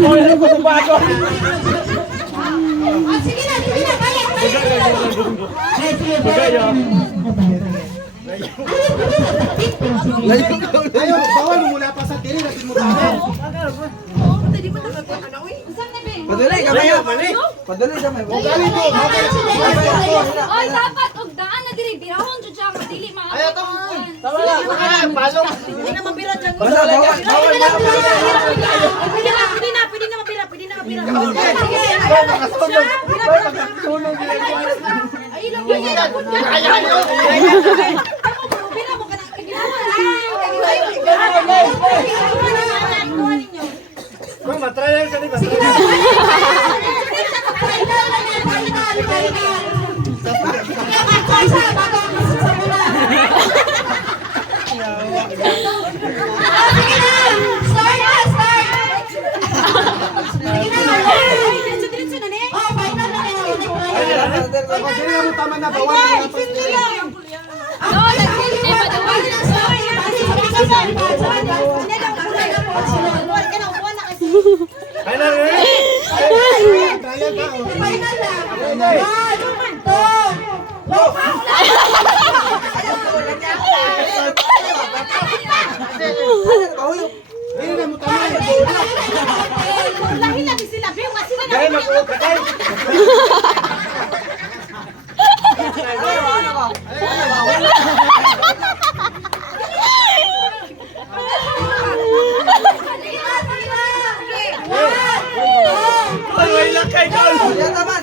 Sige na, kaya. Ayaw, bawal mo mula pa sa tiri, natin mo tayo. Padulay kami. Padulay kami. Oy, dapat og daan na diri birahon jud siya dili mga. Ayaw to. Tama lang. Palong. Hindi na mabira dyan. Basta bawal na. Pwede na mabira. Ay, lang ba yan? Bira mo ka na ginawa. Matry lang sa diba? Sino mo tama na bawal na pa. No, nagsilbi pa Final na. Trial ka. Final na. Hindi na mo tama. Lahi lagi sila. Biyo nga sila na. Dahil mag-uok ka tayo. Ay, lang kayo doon. Yan naman.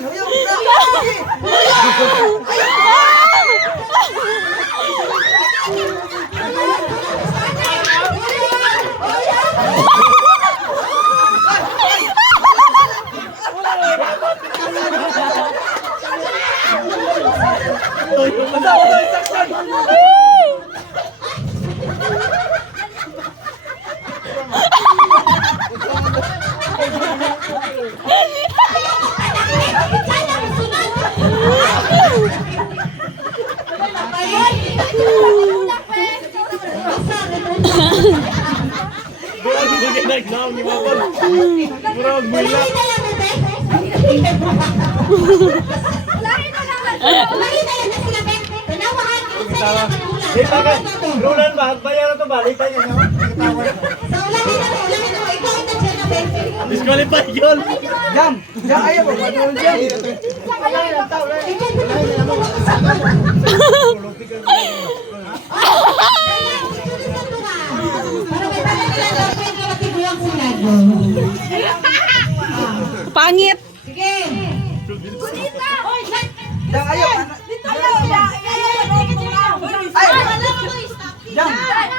Rulan ba? Bayaran to ba? Litay niya na. Disqualify yun. Jam. Jam ayaw mo. Padulay jam. Pangit. Jam ayaw. Jam.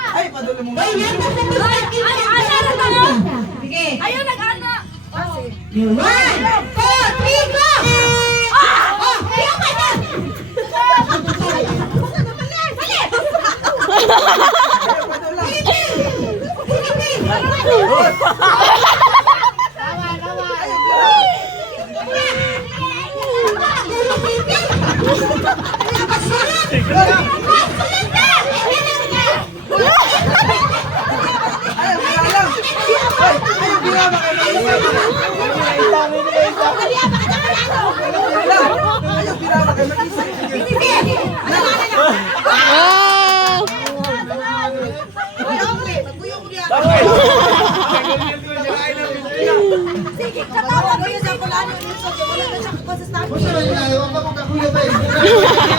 Ay, padulay mo. Ayaw nag-ana. Sige, katawa ko yun sa kulano. Wala na siya kapasas namin. Ayaw, wag mo kakuya ba eh.